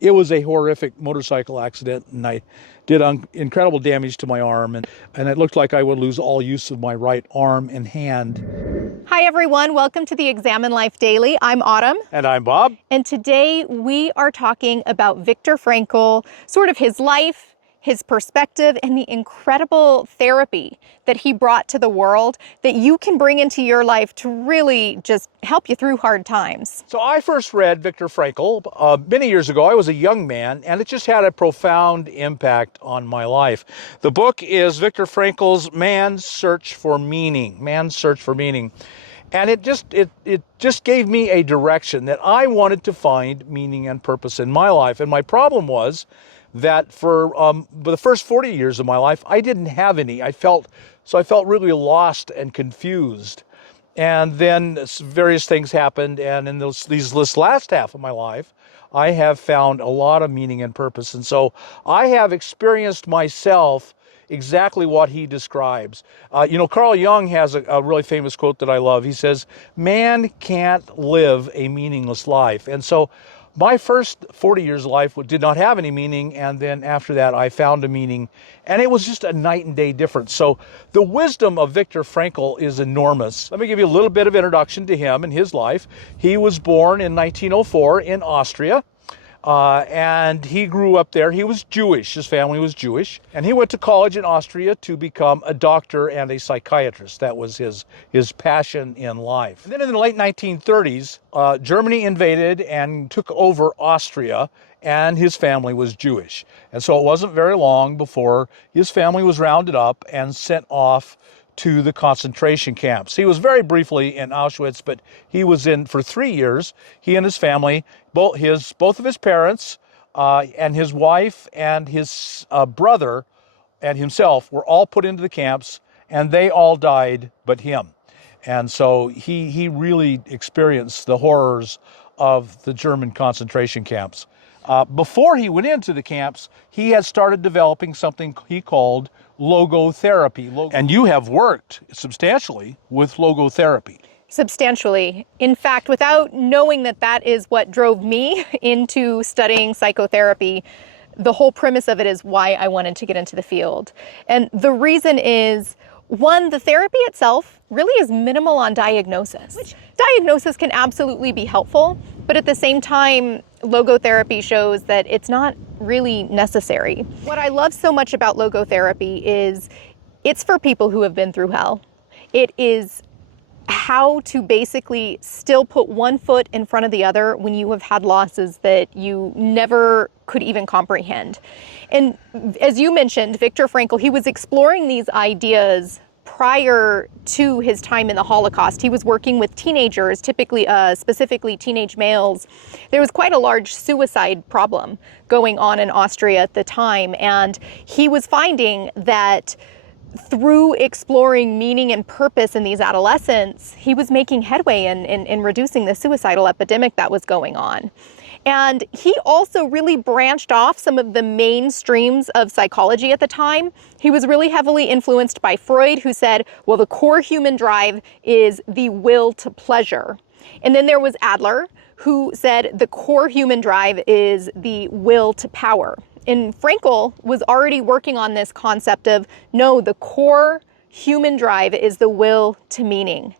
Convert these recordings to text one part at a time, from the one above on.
It was a horrific motorcycle accident, and I did incredible damage to my arm, and it looked like I would lose all use of my right arm and hand. Hi everyone, welcome to the Examine Life Daily. I'm Autumn. And I'm Bob. And today we are talking about Viktor Frankl, sort of his life, his perspective, and the incredible therapy that he brought to the world that you can bring into your life to really just help you through hard times. So I first read Viktor Frankl many years ago. I was a young man, and it just had a profound impact on my life. The book is Viktor Frankl's Man's Search for Meaning. Man's Search for Meaning. And it just gave me a direction that I wanted to find meaning and purpose in my life. And my problem was that for the first 40 years of my life, I didn't have any. I felt really lost and confused. And then various things happened, and in this last half of my life, I have found a lot of meaning and purpose. And so I have experienced myself exactly what he describes. Carl Jung has a really famous quote that I love. He says, "Man can't live a meaningless life." And so my first 40 years of life did not have any meaning, and then after that I found a meaning, and it was just a night and day difference. So the wisdom of Viktor Frankl is enormous. Let me give you a little bit of introduction to him and his life. He was born in 1904 in Austria. And he grew up there. He was Jewish. His family was Jewish. And he went to college in Austria to become a doctor and a psychiatrist. That was his passion in life. And then in the late 1930s, Germany invaded and took over Austria, and his family was Jewish. And so it wasn't very long before his family was rounded up and sent off to the concentration camps. He was very briefly in Auschwitz, but he was in for 3 years. He and his family, both of his parents and his wife and his brother and himself were all put into the camps, and they all died but him. And so he really experienced the horrors of the German concentration camps. Before he went into the camps, he had started developing something he called logotherapy. And you have worked substantially with logotherapy. Substantially. In fact, without knowing that is what drove me into studying psychotherapy, the whole premise of it is why I wanted to get into the field. And the reason is, one, the therapy itself really is minimal on diagnosis. Diagnosis can absolutely be helpful, but at the same time, logotherapy shows that it's not really necessary. What I love so much about logotherapy is it's for people who have been through hell. It is how to basically still put one foot in front of the other when you have had losses that you never could even comprehend. And as you mentioned, Viktor Frankl, he was exploring these ideas prior to his time in the Holocaust. He was working with teenagers, typically, specifically teenage males. There was quite a large suicide problem going on in Austria at the time, and he was finding that through exploring meaning and purpose in these adolescents, he was making headway in reducing the suicidal epidemic that was going on. And he also really branched off some of the mainstreams of psychology at the time. He was really heavily influenced by Freud, who said, well, the core human drive is the will to pleasure. And then there was Adler, who said the core human drive is the will to power. And Frankl was already working on this concept of, no, the core human drive is the will to meaning.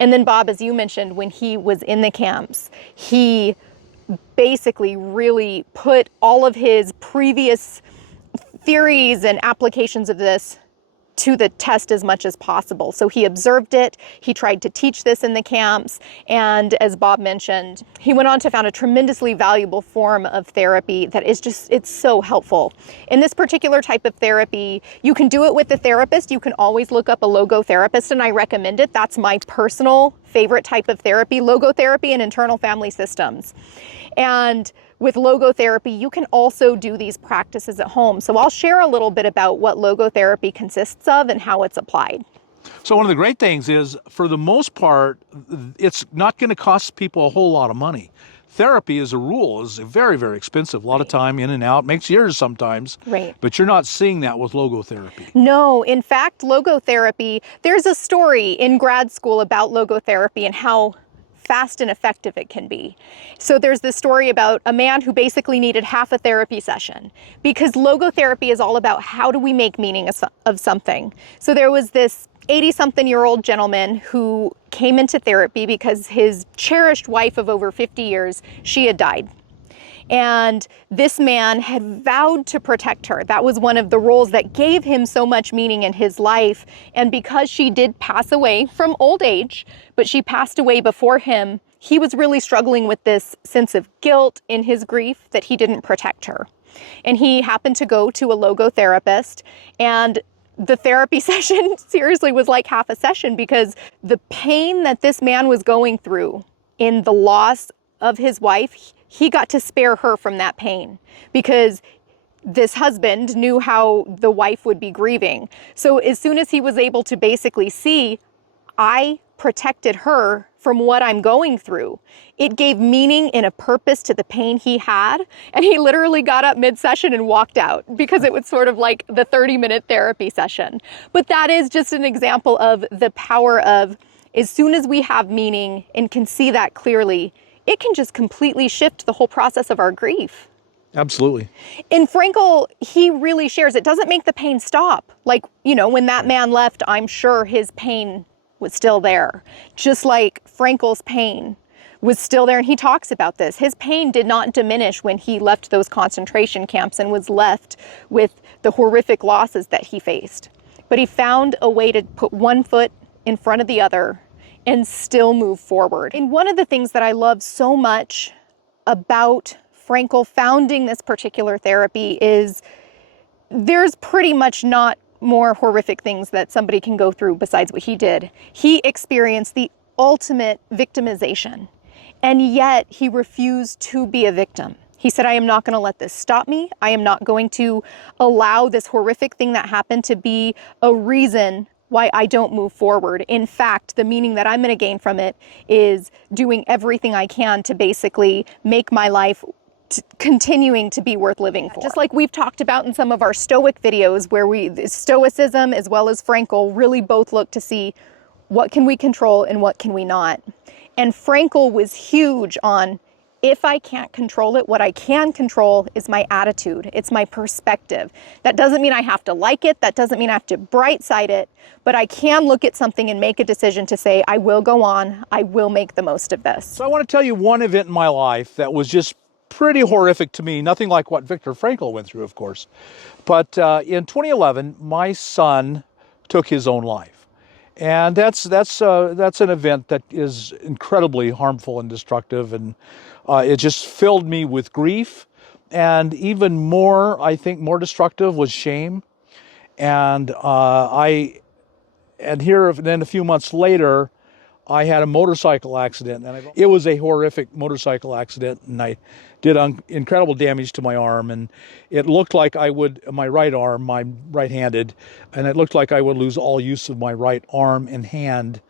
And then Bob, as you mentioned, when he was in the camps, he basically really put all of his previous theories and applications of this to the test as much as possible. So he observed it, he tried to teach this in the camps, and as Bob mentioned, he went on to found a tremendously valuable form of therapy that is just, it's so helpful. In this particular type of therapy, you can do it with the therapist. You can always look up a logotherapist, and I recommend it. That's my personal favorite type of therapy, logotherapy and internal family systems. And with logotherapy, you can also do these practices at home. So I'll share a little bit about what logotherapy consists of and how it's applied. So one of the great things is, for the most part, it's not going to cost people a whole lot of money. Therapy, as a rule, is very, very expensive. A lot of time in and out, makes years sometimes. Right. But you're not seeing that with logotherapy. No, in fact, logotherapy, there's a story in grad school about logotherapy and how fast and effective it can be. So there's this story about a man who basically needed half a therapy session, because logotherapy is all about how do we make meaning of something. So there was this 80-something-year-old gentleman who came into therapy because his cherished wife of over 50 years, she had died. And this man had vowed to protect her. That was one of the roles that gave him so much meaning in his life. And because she did pass away from old age, but she passed away before him, he was really struggling with this sense of guilt in his grief that he didn't protect her. And he happened to go to a logotherapist, and the therapy session seriously was like half a session, because the pain that this man was going through in the loss of his wife, he got to spare her from that pain, because this husband knew how the wife would be grieving. So as soon as he was able to basically see, I protected her from what I'm going through, it gave meaning and a purpose to the pain he had. And he literally got up mid-session and walked out, because it was sort of like the 30-minute therapy session. But that is just an example of the power of, as soon as we have meaning and can see that clearly, it can just completely shift the whole process of our grief. Absolutely. In Frankl, he really shares, it doesn't make the pain stop. Like, you know, when that man left, I'm sure his pain was still there. Just like Frankl's pain was still there. And he talks about this. His pain did not diminish when he left those concentration camps and was left with the horrific losses that he faced. But he found a way to put one foot in front of the other and still move forward. And one of the things that I love so much about Frankl founding this particular therapy is there's pretty much not more horrific things that somebody can go through besides what he did. He experienced the ultimate victimization, and yet he refused to be a victim. He said, I am not going to let this stop me. I am not going to allow this horrific thing that happened to be a reason why I don't move forward. In fact, the meaning that I'm going to gain from it is doing everything I can to basically make my life continuing to be worth living for. Just like we've talked about in some of our Stoic videos, where Stoicism as well as Frankl really both look to see what can we control and what can we not. And Frankl was huge on, if I can't control it, what I can control is my attitude. It's my perspective. That doesn't mean I have to like it. That doesn't mean I have to bright side it, but I can look at something and make a decision to say, I will go on. I will make the most of this. So I want to tell you one event in my life that was just pretty horrific to me. Nothing like what Viktor Frankl went through, of course. But in 2011, my son took his own life. And that's an event that is incredibly harmful and destructive, and it just filled me with grief. And even more, I think, more destructive was shame. And then a few months later, I had a motorcycle accident, and it was a horrific motorcycle accident, and I did incredible damage to my arm, and it looked like I would, my right arm, my right-handed, and it looked like I would lose all use of my right arm and hand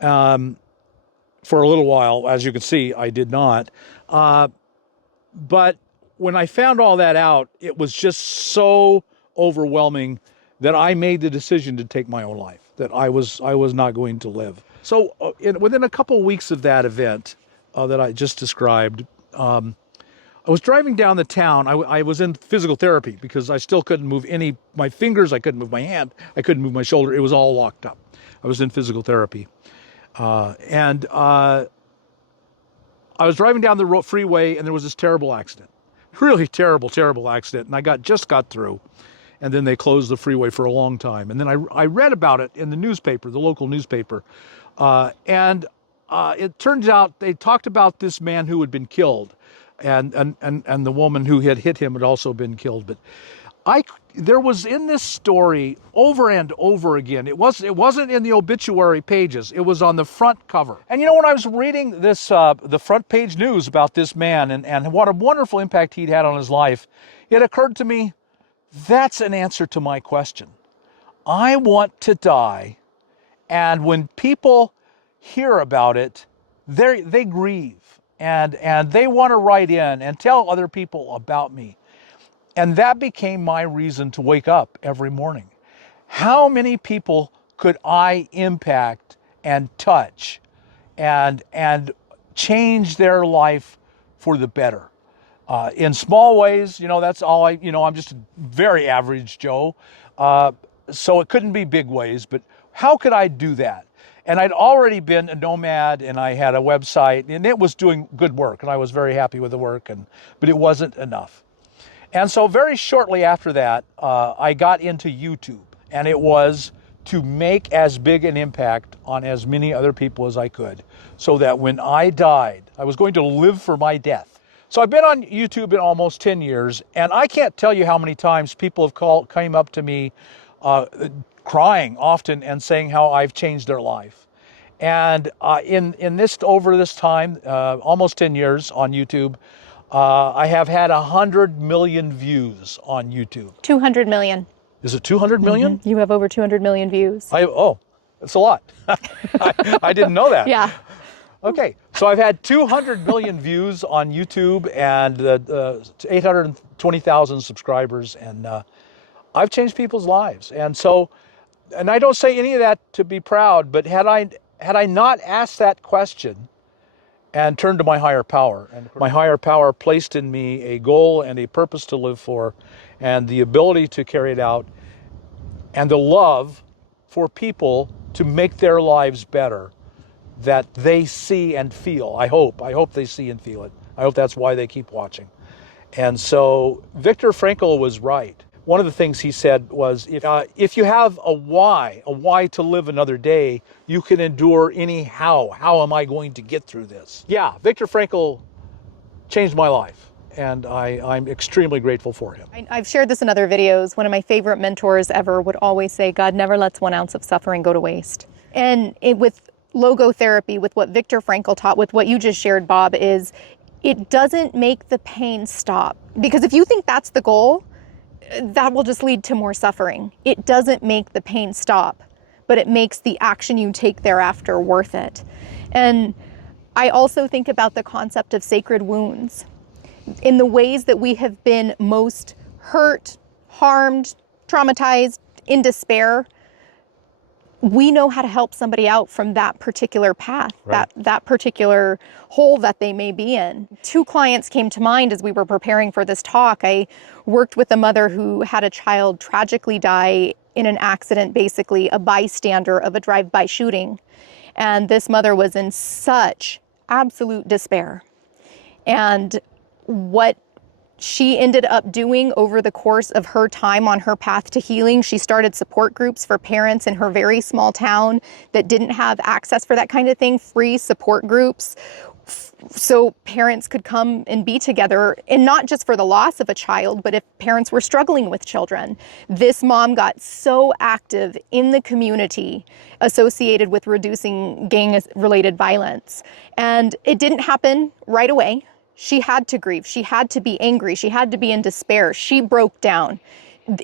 for a little while. As you can see, I did not. But when I found all that out, it was just so overwhelming that I made the decision to take my own life, that I was not going to live. So within a couple of weeks of that event that I just described, I was driving down the town. I was in physical therapy because I still couldn't move my fingers. I couldn't move my hand. I couldn't move my shoulder. It was all locked up. I was in physical therapy. And I was driving down the freeway, and there was this terrible accident. Really terrible, terrible accident. And I just got through. And then they closed the freeway for a long time. And then I read about it in the newspaper, the local newspaper. And it turns out they talked about this man who had been killed. And the woman who had hit him had also been killed. But there was in this story over and over again. It wasn't in the obituary pages. It was on the front cover. And you know, when I was reading this, the front page news about this man and what a wonderful impact he'd had on his life, it occurred to me, that's an answer to my question. I want to die, and when people hear about it, they grieve. And they want to write in and tell other people about me. And that became my reason to wake up every morning. How many people could I impact and touch and change their life for the better. In small ways, that's all I'm just a very average Joe. So it couldn't be big ways, but how could I do that? And I'd already been a nomad, and I had a website, and it was doing good work, and I was very happy with the work, but it wasn't enough. And so very shortly after that, I got into YouTube, and it was to make as big an impact on as many other people as I could, so that when I died, I was going to live for my death. So I've been on YouTube in almost 10 years, and I can't tell you how many times people have came up to me crying often and saying how I've changed their life. And over this time, almost 10 years on YouTube, I have had 100 million views on YouTube. 200 million. Is it 200 million? You have over 200 million views. That's a lot. I didn't know that. Yeah. Okay, so I've had 200 million views on YouTube and 820,000 subscribers, and I've changed people's lives. And I don't say any of that to be proud, but had I not asked that question and turned to my higher power, and my higher power placed in me a goal and a purpose to live for, and the ability to carry it out, and the love for people to make their lives better, that they see and feel. I hope they see and feel it. I hope that's why they keep watching. And so Viktor Frankl was right. One of the things he said was, if you have a why to live another day, you can endure any how. How am I going to get through this? Yeah, Viktor Frankl changed my life, and I'm extremely grateful for him. I've shared this in other videos. One of my favorite mentors ever would always say, God never lets 1 ounce of suffering go to waste. And with logotherapy, with what Viktor Frankl taught, with what you just shared, Bob, is it doesn't make the pain stop. Because if you think that's the goal, that will just lead to more suffering. It doesn't make the pain stop, but it makes the action you take thereafter worth it. And I also think about the concept of sacred wounds. In the ways that we have been most hurt, harmed, traumatized, in despair, we know how to help somebody out from that particular path, right, that particular hole that they may be in. 2 clients came to mind as we were preparing for this talk. I worked with a mother who had a child tragically die in an accident, basically a bystander of a drive-by shooting. And this mother was in such absolute despair. And what she ended up doing over the course of her time on her path to healing, she started support groups for parents in her very small town that didn't have access for that kind of thing, free support groups, so parents could come and be together, and not just for the loss of a child, but if parents were struggling with children. This mom got so active in the community associated with reducing gang-related violence. And it didn't happen right away. She had to grieve. She had to be angry. She had to be in despair. She broke down.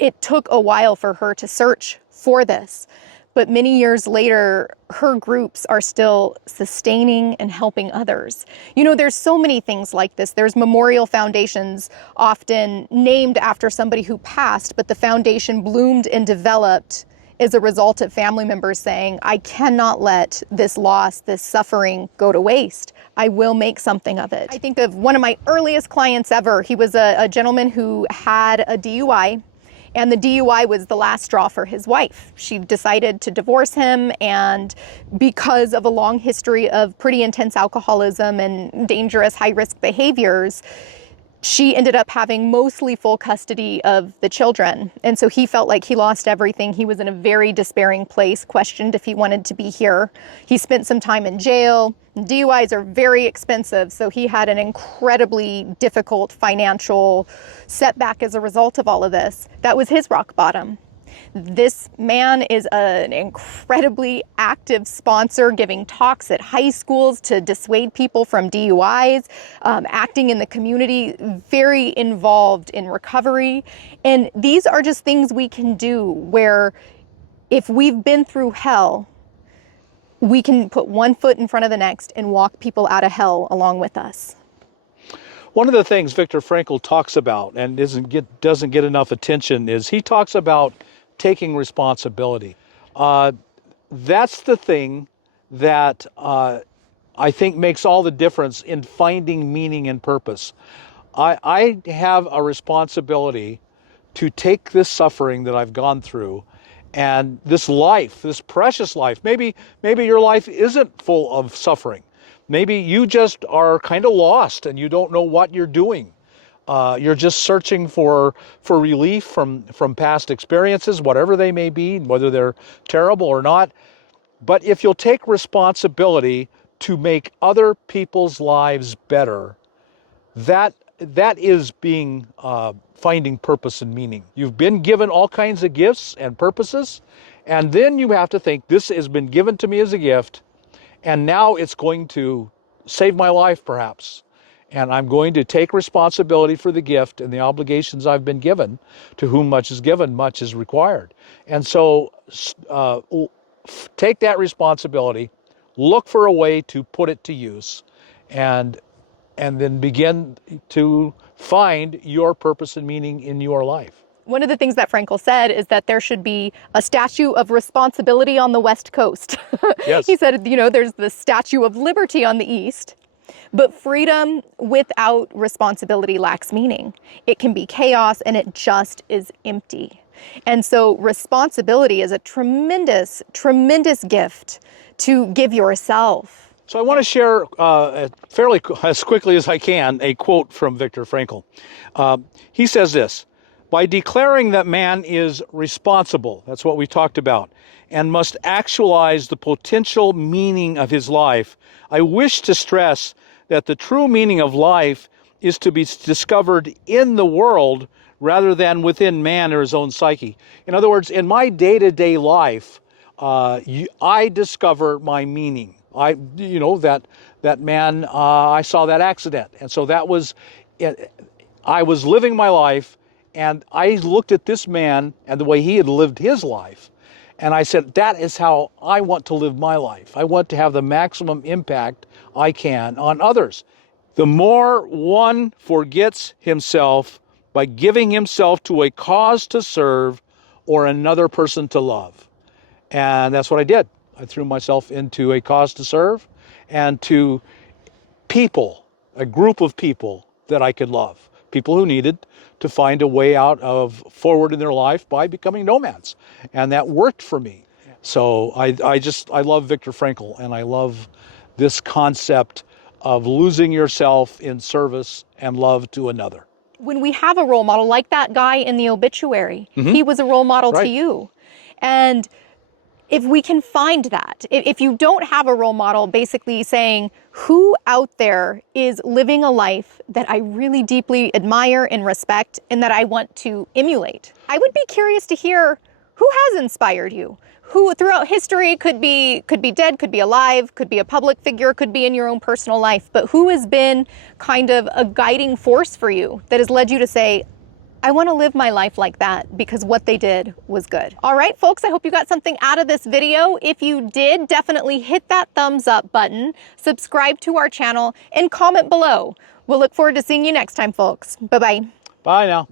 It took a while for her to search for this. But many years later, her groups are still sustaining and helping others. You know, there's so many things like this. There's memorial foundations often named after somebody who passed, but the foundation bloomed and developed as a result of family members saying, I cannot let this loss, this suffering go to waste. I will make something of it. I think of one of my earliest clients ever. He was a gentleman who had a DUI. And the DUI was the last straw for his wife. She decided to divorce him, and because of a long history of pretty intense alcoholism and dangerous high-risk behaviors, she ended up having mostly full custody of the children. And so he felt like he lost everything. He was in a very despairing place, questioned if he wanted to be here. He spent some time in jail. DUIs are very expensive, so he had an incredibly difficult financial setback as a result of all of this. That was his rock bottom. This man is an incredibly active sponsor, giving talks at high schools to dissuade people from DUIs, acting in the community, very involved in recovery. And these are just things we can do where if we've been through hell, we can put one foot in front of the next and walk people out of hell along with us. One of the things Viktor Frankl talks about and doesn't get enough attention is he talks about taking responsibility. That's the thing that I think makes all the difference in finding meaning and purpose. I have a responsibility to take this suffering that I've gone through and this life, this precious life. Maybe your life isn't full of suffering. Maybe you just are kind of lost and you don't know what you're doing. You're just searching for relief from past experiences, whatever they may be, whether they're terrible or not. But if you'll take responsibility to make other people's lives better, that is being finding purpose and meaning. You've been given all kinds of gifts and purposes, and then you have to think, this has been given to me as a gift, and now it's going to save my life perhaps. And I'm going to take responsibility for the gift and the obligations I've been given. To whom much is given, much is required. And so take that responsibility, look for a way to put it to use, and then begin to find your purpose and meaning in your life. One of the things that Frankl said is that there should be a statue of responsibility on the West Coast. Yes. He said, there's the Statue of Liberty on the East, but freedom without responsibility lacks meaning. It can be chaos and it just is empty. And so responsibility is a tremendous, tremendous gift to give yourself. So I want to share fairly as quickly as I can a quote from Viktor Frankl. He says this: "By declaring that man is responsible," that's what we talked about, "and must actualize the potential meaning of his life, I wish to stress that the true meaning of life is to be discovered in the world rather than within man or his own psyche." In other words, in my day-to-day life, I discover my meaning. That man, I saw that accident. And so that was, I was living my life, and I looked at this man and the way he had lived his life. And I said, that is how I want to live my life. I want to have the maximum impact I can on others. The more one forgets himself by giving himself to a cause to serve or another person to love. And that's what I did. I threw myself into a cause to serve and to people, a group of people that I could love, people who needed to find a way out of forward in their life by becoming nomads. And that worked for me. So I love Viktor Frankl, and I love this concept of losing yourself in service and love to another. When we have a role model like that guy in the obituary, he was a role model to you. And if we can find that, if you don't have a role model, basically saying, who out there is living a life that I really deeply admire and respect and that I want to emulate, I would be curious to hear who has inspired you. Who throughout history could be dead, could be alive, could be a public figure, could be in your own personal life, but who has been kind of a guiding force for you that has led you to say, I want to live my life like that because what they did was good. All right, folks, I hope you got something out of this video. If you did, definitely hit that thumbs up button, subscribe to our channel, and comment below. We'll look forward to seeing you next time, folks. Bye-bye. Bye now.